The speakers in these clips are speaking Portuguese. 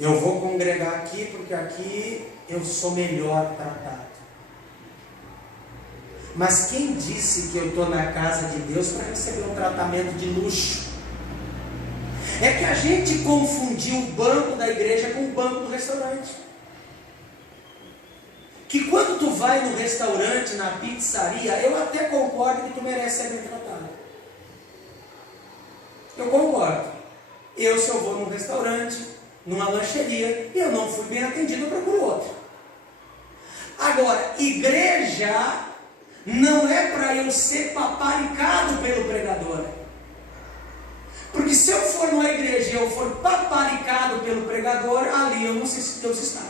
Eu vou congregar aqui porque aqui eu sou melhor tratado. Mas quem disse que eu estou na casa de Deus para receber um tratamento de luxo? É que a gente confundiu o banco da igreja com o banco do restaurante. Que quando tu vai no restaurante, na pizzaria, eu até concordo que tu merece ser bem tratado. Eu concordo. Se eu vou num restaurante, numa lancheria, e eu não fui bem atendido, eu procuro outro. Agora, igreja não é para eu ser paparicado pelo pregador. Porque se eu for numa igreja e eu for paparicado pelo pregador, ali eu não sei se Deus está.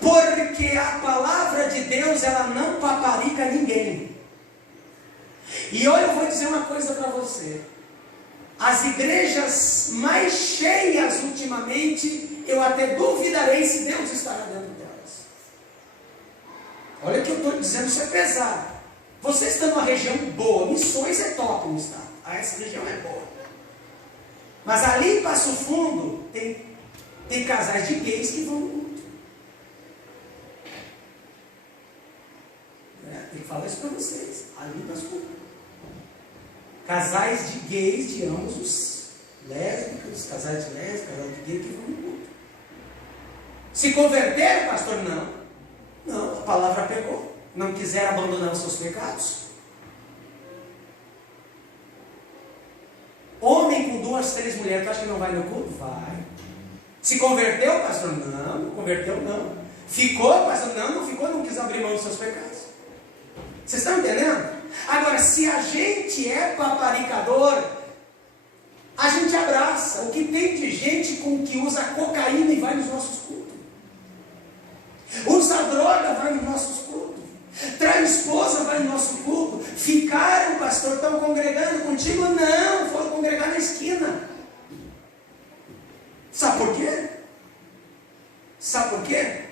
Porque a palavra de Deus, ela não paparica ninguém. E olha, eu vou dizer uma coisa para você. As igrejas mais cheias ultimamente, eu até duvidarei se Deus estará dentro delas. Olha o que eu estou dizendo, isso é pesado. Você está numa região boa, Missões é top no estado. Essa região é boa. Mas ali em Passo Fundo, tem casais de gays que vão no culto. Tem que falar isso para vocês. Ali em Passo Fundo. Casais de gays de ambos os lésbicos, casais de lésbicos, casais de gays que vão no culto. Se converteram, pastor? Não. Não, a palavra pegou. Não quiseram abandonar os seus pecados. Homem com 2, 3 mulheres, tu acha que não vai no culto? Vai. Se converteu, pastor? Não, não converteu não. Ficou, pastor? Não, não ficou, não quis abrir mão dos seus pecados. Vocês estão entendendo? Agora, se a gente é paparicador, a gente abraça. O que tem de gente que usa cocaína e vai nos nossos cultos. Usa droga, vai nos nossos cultos. Trai esposa, vai no nosso culto. Ficaram, pastor, estão congregando contigo? Não, foram congregar na esquina. Sabe por quê? Sabe por quê?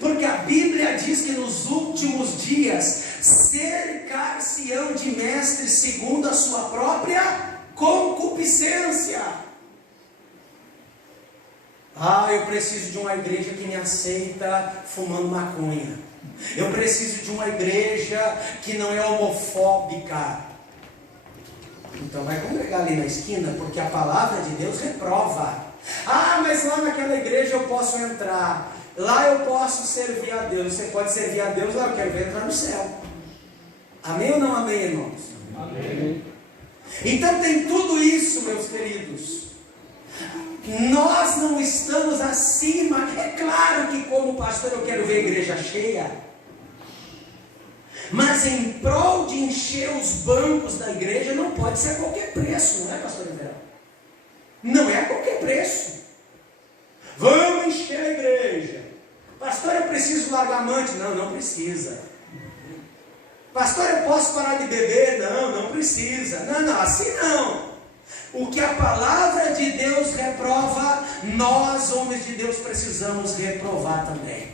Porque a Bíblia diz que nos últimos dias cercar-se-ão de mestres segundo a sua própria concupiscência. Eu preciso de uma igreja que me aceita fumando maconha. Eu preciso de uma igreja que não é homofóbica. Então vai congregar ali na esquina, porque a palavra de Deus reprova. Mas lá naquela igreja eu posso entrar. Lá eu posso servir a Deus. Você pode servir a Deus, eu quero ver entrar no céu. Amém ou não amém, irmãos? Amém. Então tem tudo isso, meus queridos. Nós não estamos acima. É claro que como pastor eu quero ver a igreja cheia. Mas em prol de encher os bancos da igreja não pode ser a qualquer preço, não é, pastor Everaldo? Não é a qualquer preço. Vamos encher a igreja. Pastor, eu preciso largar amante? Não, não precisa. Pastor, eu posso parar de beber? Não, não precisa. Não, assim não. O que a palavra de Deus reprova, nós, homens de Deus, precisamos reprovar também.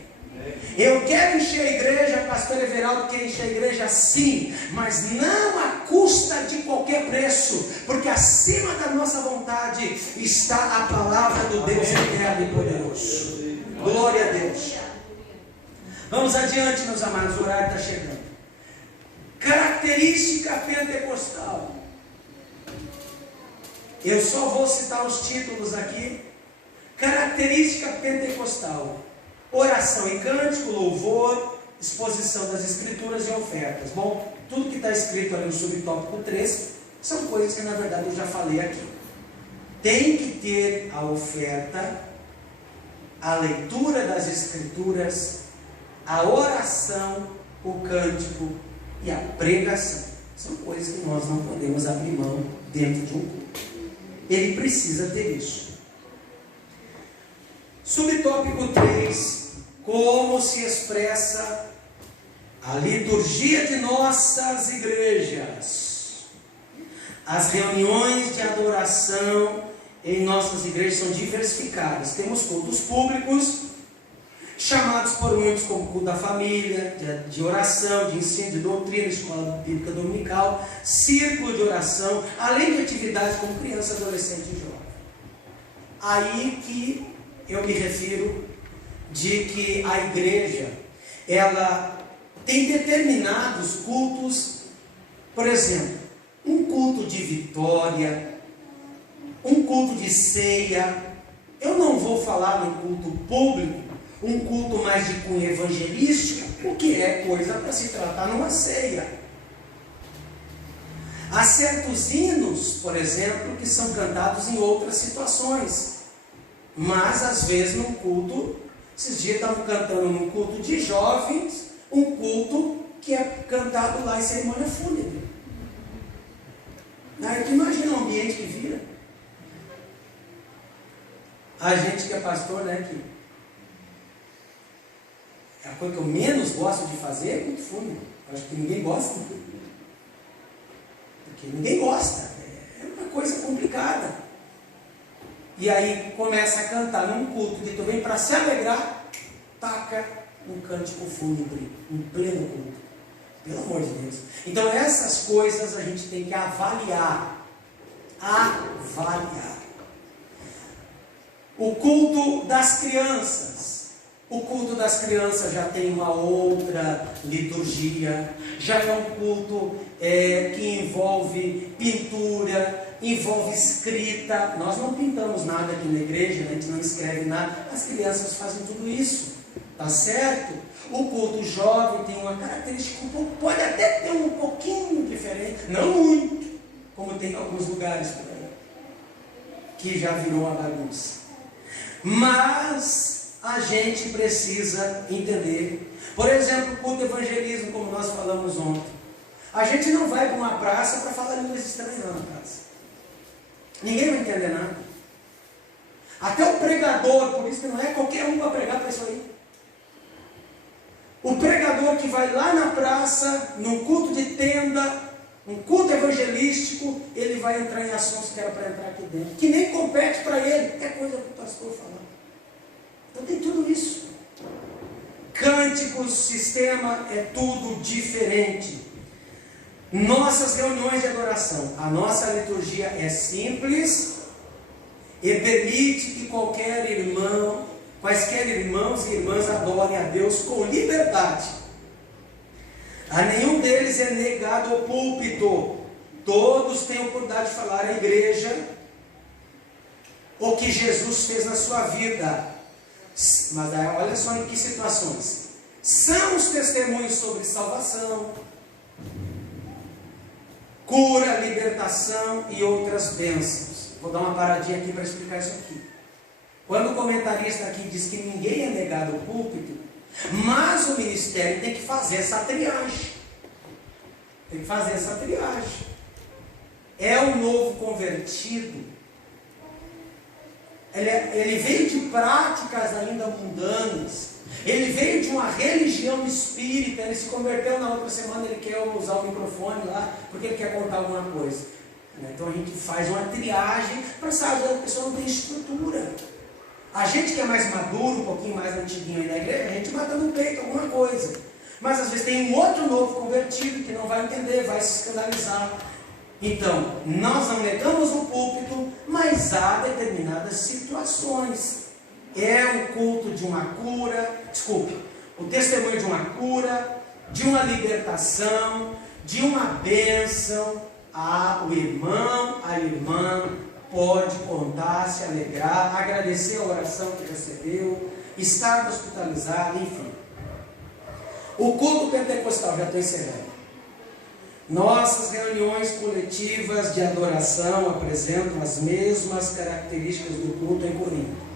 Eu quero encher a igreja, pastor Everaldo quer encher a igreja sim, mas não à custa de qualquer preço, porque acima da nossa vontade está a palavra do Deus eterno e poderoso. Glória a Deus. Vamos adiante, meus amados, o horário está chegando. Característica pentecostal. Eu só vou citar os títulos aqui. Característica pentecostal: oração e cântico, louvor, exposição das escrituras e ofertas. Bom, tudo que está escrito ali no subtópico 3 são coisas que na verdade eu já falei aqui. Tem que ter a oferta, a leitura das escrituras, a oração, o cântico e a pregação. São coisas que nós não podemos abrir mão dentro de um culto. Ele precisa ter isso. Subtópico 3. Como se expressa a liturgia de nossas igrejas. As reuniões de adoração em nossas igrejas são diversificadas. Temos cultos públicos, chamados por muitos como culto da família, de oração, de ensino de doutrina, escola bíblica dominical, círculo de oração, além de atividades como criança, adolescente e jovem. Aí que eu me refiro de que a igreja, ela tem determinados cultos, por exemplo, um culto de vitória, um culto de ceia. Eu não vou falar no culto público, um culto mais de cunho evangelístico, porque é coisa para se tratar numa ceia. Há certos hinos, por exemplo, que são cantados em outras situações, mas às vezes num culto, esses dias estavam cantando num culto de jovens, um culto que é cantado lá em cerimônia fúnebre. Aí tu imagina o ambiente que vira. A gente que é pastor, né, que a coisa que eu menos gosto de fazer é culto fúnebre. Acho que ninguém gosta. Porque ninguém gosta. É uma coisa complicada. E aí começa a cantar num culto que tu vem para se alegrar, taca um cântico fúnebre em pleno culto. Pelo amor de Deus. Então essas coisas a gente tem que avaliar. Avaliar. O culto das crianças. O culto das crianças já tem uma outra liturgia. Já é um culto que envolve pintura, envolve escrita. Nós não pintamos nada aqui na igreja, a gente não escreve nada. As crianças fazem tudo isso. Tá certo? O culto jovem tem uma característica pode até ter um pouquinho diferente. Não muito, como tem em alguns lugares por aí, que já virou uma bagunça. Mas a gente precisa entender. Por exemplo, o culto de evangelismo, como nós falamos ontem. A gente não vai para uma praça para falar línguas estranhas lá na praça. Ninguém vai entender nada. Até o pregador, por isso que não é qualquer um para pregar para isso aí. O pregador que vai lá na praça, num culto de tenda, um culto evangelístico, ele vai entrar em assuntos que era para entrar aqui dentro, que nem compete para ele, é coisa para o pastor falar. Então tem tudo isso. Cânticos, sistema, é tudo diferente. Nossas reuniões de adoração, a nossa liturgia é simples e permite que qualquer irmão, quaisquer irmãos e irmãs adorem a Deus com liberdade. A nenhum deles é negado o púlpito. Todos têm a oportunidade de falar à igreja o que Jesus fez na sua vida. Mas olha só em que situações. São os testemunhos sobre salvação, cura, libertação e outras bênçãos. Vou dar uma paradinha aqui para explicar isso aqui. Quando o comentarista aqui diz que ninguém é negado o púlpito, mas o ministério tem que fazer essa triagem. Tem que fazer essa triagem. É um novo convertido. Ele veio de práticas ainda mundanas. Ele veio de uma religião espírita. Ele se converteu na outra semana. Ele quer usar o microfone lá porque ele quer contar alguma coisa. Então a gente faz uma triagem para saber que a pessoa não tem estrutura. A gente que é mais maduro, um pouquinho mais antiguinho aí na igreja, a gente mata no peito alguma coisa. Mas às vezes tem um outro novo convertido que não vai entender, vai se escandalizar. Então, nós não negamos o púlpito, mas há determinadas situações. É o culto de uma cura, o testemunho de uma cura, de uma libertação, de uma bênção. O irmão, a irmã pode contar, se alegrar, agradecer a oração que recebeu, estar hospitalizado, enfim. O culto pentecostal, já estou encerrando. Nossas reuniões coletivas de adoração apresentam as mesmas características do culto em Corinto.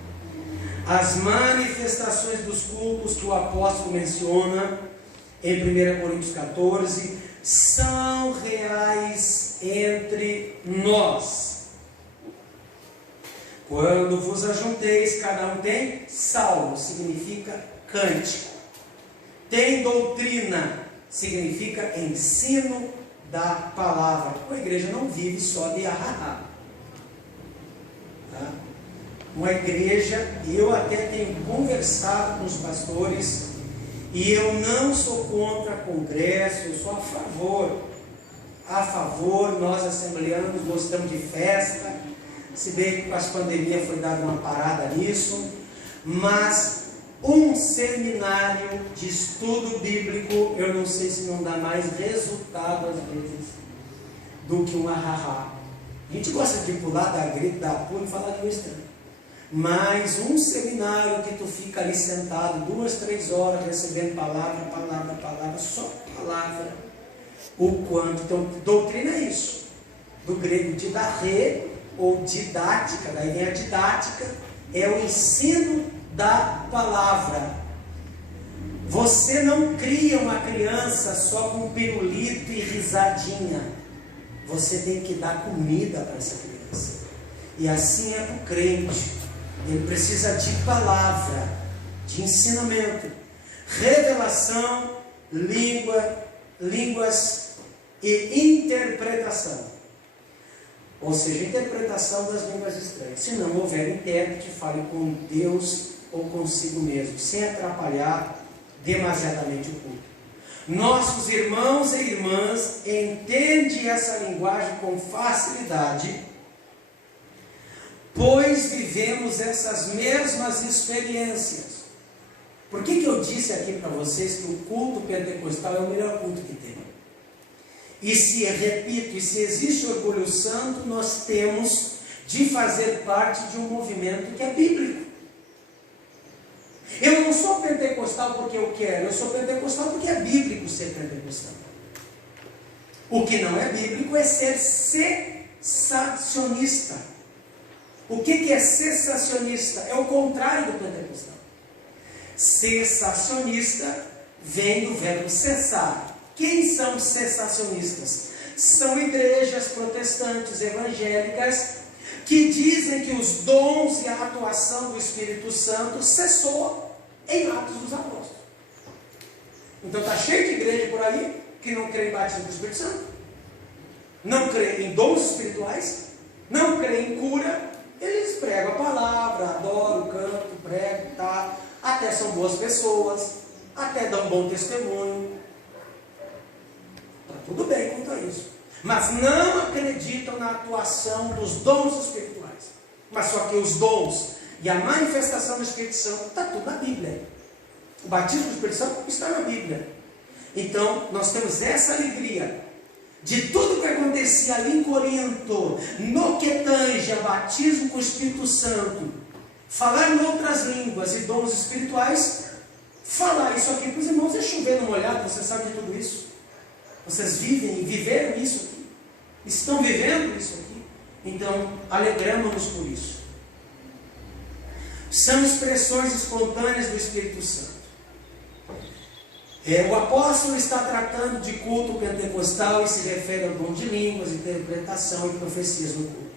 As manifestações dos cultos que o apóstolo menciona em 1 Coríntios 14 são reais entre nós. Quando vos ajunteis, cada um tem salmo, significa cântico. Tem doutrina, significa ensino da palavra. A igreja não vive só de ahá. Tá? Uma igreja, eu até tenho conversado com os pastores, e eu não sou contra congresso, eu sou a favor. A favor, nós assembleanos gostamos de festa, se bem que com as pandemias foi dada uma parada nisso, Mas um seminário de estudo bíblico, eu não sei se não dá mais resultado às vezes do que um ahahá. A gente gosta de pular, dar grito, dar pulo e falar de um estranho. Mas um seminário que tu fica ali sentado 2, 3 horas recebendo palavra, palavra, palavra, só palavra. O quanto, então doutrina é isso. Do grego didarrê ou didática, daí vem a didática, é o ensino da palavra. Você não cria uma criança só com pirulito e risadinha. Você tem que dar comida para essa criança. E assim é para o crente. Ele precisa de palavra, de ensinamento, revelação, línguas e interpretação. Ou seja, interpretação das línguas estranhas. Se não houver intérprete, fale com Deus ou consigo mesmo, sem atrapalhar demasiadamente o culto. Nossos irmãos e irmãs entendem essa linguagem com facilidade, pois vivemos essas mesmas experiências. Por que eu disse aqui para vocês que o culto pentecostal é o melhor culto que tem? E se, repito, e se existe orgulho santo, nós temos de fazer parte de um movimento que é bíblico. Eu não sou pentecostal porque eu quero, eu sou pentecostal porque é bíblico ser pentecostal. O que não é bíblico é ser cessacionista. O que é cessacionista? É o contrário do pentecostal. Cessacionista vem do verbo cessar. Quem são cessacionistas? São igrejas protestantes evangélicas que dizem que os dons e a atuação do Espírito Santo cessou em Atos dos Apóstolos. Então está cheio de igreja por aí que não crê em batismo do Espírito Santo, não crê em dons espirituais, não crê em cura. Eles pregam a palavra, adoram, cantam, pregam, tá? Até são boas pessoas, até dão bom testemunho. Está tudo bem quanto a isso. Mas não acreditam na atuação dos dons espirituais. Mas só que os dons e a manifestação do Espírito Santo está tudo na Bíblia. O batismo do Espírito Santo está na Bíblia. Então, nós temos essa alegria de tudo que acontecia ali em Corinto, no que tange a batismo com o Espírito Santo, falar em outras línguas e dons espirituais. Falar isso aqui para os irmãos é chover no molhado, você sabe de tudo isso. Vocês vivem e viveram isso aqui. Estão vivendo isso aqui. Então, alegramos-nos por isso. São expressões espontâneas do Espírito Santo. O apóstolo está tratando de culto pentecostal e se refere ao dom de línguas, interpretação e profecias no culto.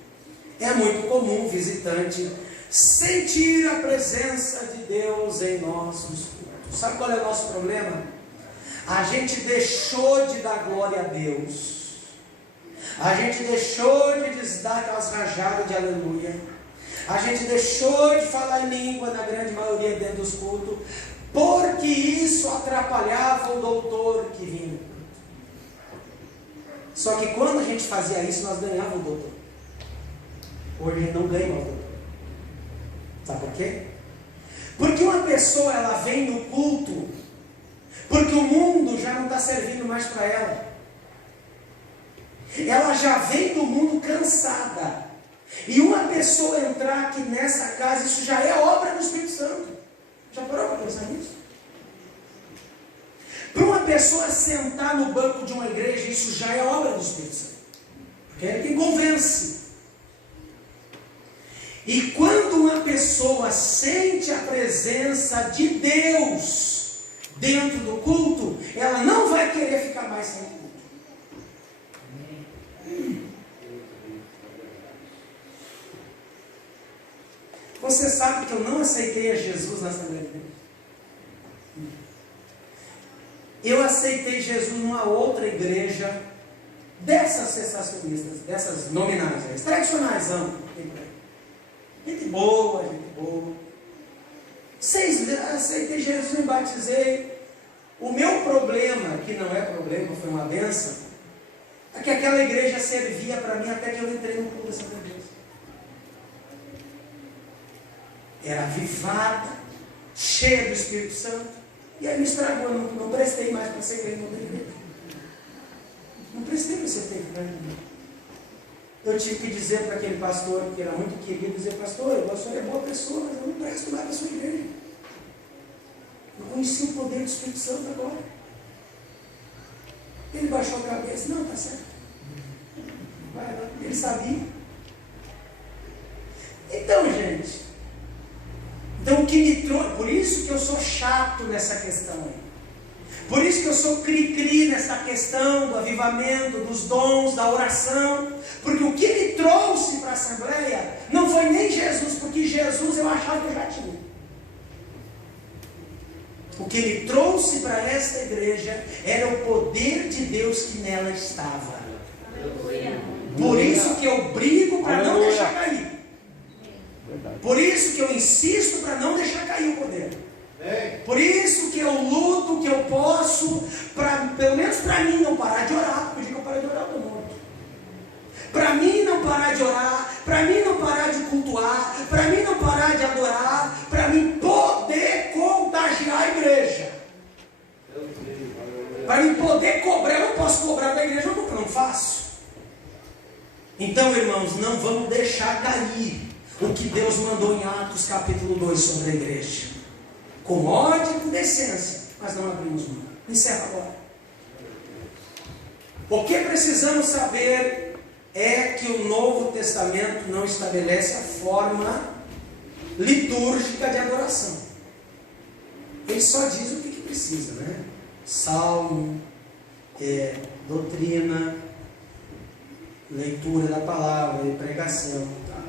É muito comum o visitante sentir a presença de Deus em nossos cultos. Sabe qual é o nosso problema? A gente deixou de dar glória a Deus. A gente deixou de dar aquelas rajadas de aleluia. A gente deixou de falar em língua, na grande maioria dentro dos cultos, porque isso atrapalhava o doutor que vinha. Só que quando a gente fazia isso, nós ganhávamos o doutor. Hoje a gente não ganha o doutor. Sabe por quê? Porque uma pessoa, ela vem no culto porque o mundo já não está servindo mais para ela. Ela já vem do mundo cansada. E uma pessoa entrar aqui nessa casa, isso já é obra do Espírito Santo. Já parou para pensar nisso? Para uma pessoa sentar no banco de uma igreja, isso já é obra do Espírito Santo. Porque é quem convence. E quando uma pessoa sente a presença de Deus dentro do culto, ela não vai querer ficar mais sem culto. Você sabe que eu não aceitei a Jesus na Assembleia de Deus. Eu aceitei Jesus numa outra igreja, dessas cessacionistas, dessas nominais, tradicionais, gente boa, gente boa. Aceitei Jesus e me batizei. O meu problema, que não é problema, foi uma bênção, é que aquela igreja servia para mim até que eu entrei no culto dessa igreja. era avivada, cheia do Espírito Santo. E aí me estragou, não prestei mais para ser crente na outra igreja. Não prestei para ser crente. Eu tive que dizer para aquele pastor, que era muito querido, dizer: pastor, o senhor é boa pessoa, mas eu não presto mais para a sua igreja. Eu conheci o poder do Espírito Santo agora. Ele baixou a cabeça: não, está certo. Vai lá. Ele sabia. Então, gente, o que me trouxe, por isso que eu sou chato nessa questão aí. Por isso que eu sou cri-cri nessa questão do avivamento, dos dons, da oração. Porque o que me trouxe para a Assembleia não foi nem Jesus, porque Jesus eu achava que eu já tinha. O que me trouxe para esta igreja era o poder de Deus que nela estava. Por isso que eu brigo para não deixar cair. Por isso que eu insisto para não deixar cair o poder. Por isso que eu luto, que eu posso, pelo menos para mim não parar de orar. Porque o dia que eu parar de orar, eu estou morto. Para mim não parar de orar, para mim não parar de cultuar, para mim não parar de adorar, para mim poder contagiar a igreja. Para mim poder cobrar, eu não posso cobrar da igreja, eu não faço. Então, irmãos, não vamos deixar cair o que Deus mandou em Atos capítulo 2 sobre a igreja. Com ordem e com decência, mas não abrimos mão. Encerra agora. O que precisamos saber é que o Novo Testamento não estabelece a forma litúrgica de adoração. Ele só diz o que precisa, né? Salmo, doutrina, leitura da palavra, pregação. Tá?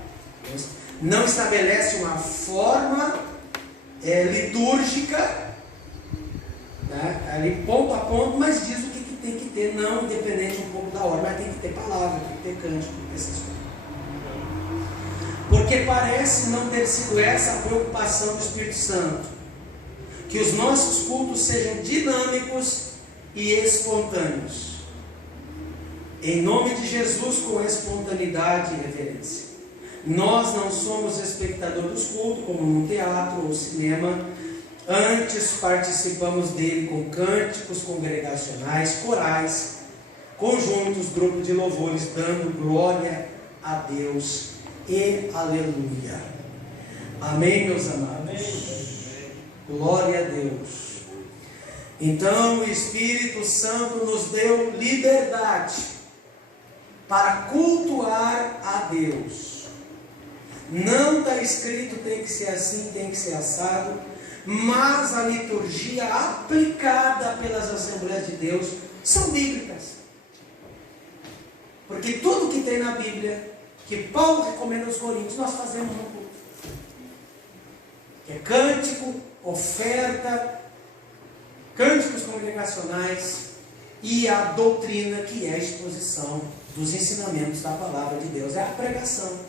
Não estabelece uma forma litúrgica, né? Ali ponto a ponto, mas diz o que tem que ter, não independente um pouco da hora, mas tem que ter palavra, tem que ter cântico, tem que ter essas coisas. Porque parece não ter sido essa a preocupação do Espírito Santo, que os nossos cultos sejam dinâmicos e espontâneos, em nome de Jesus, com espontaneidade e reverência. Nós não somos espectadores dos cultos, como no teatro ou cinema. Antes participamos dele com cânticos congregacionais, corais, conjuntos, grupos de louvores, dando glória a Deus e aleluia. Amém, meus amados? Amém. Glória a Deus. Então o Espírito Santo nos deu liberdade para cultuar a Deus. Não está escrito tem que ser assim, tem que ser assado, mas a liturgia aplicada pelas Assembleias de Deus são bíblicas. Porque tudo que tem na Bíblia, que Paulo recomenda aos Coríntios, nós fazemos no culto. Que é cântico, oferta, cânticos congregacionais e a doutrina, que é a exposição dos ensinamentos da palavra de Deus, é a pregação.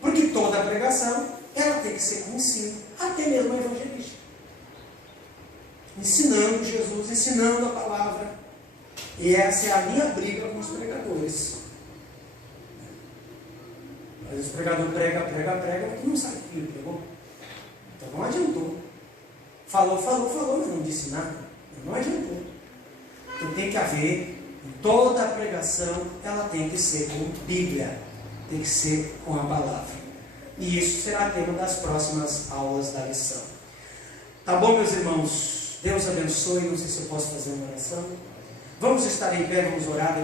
Porque toda a pregação, ela tem que ser com ensino, até mesmo a evangelística. Ensinando Jesus, ensinando a palavra. E essa é a minha briga com os pregadores. Às vezes o pregador prega, mas tu não sabe o que ele pregou. Então não adiantou. Falou, mas não disse nada. Não adiantou. Então tem que haver, em toda a pregação, ela tem que ser com Bíblia. Tem que ser com a palavra. E isso será tema das próximas aulas da lição. Tá bom, meus irmãos? Deus abençoe. Não sei se eu posso fazer uma oração. Vamos estar em pé, vamos orar.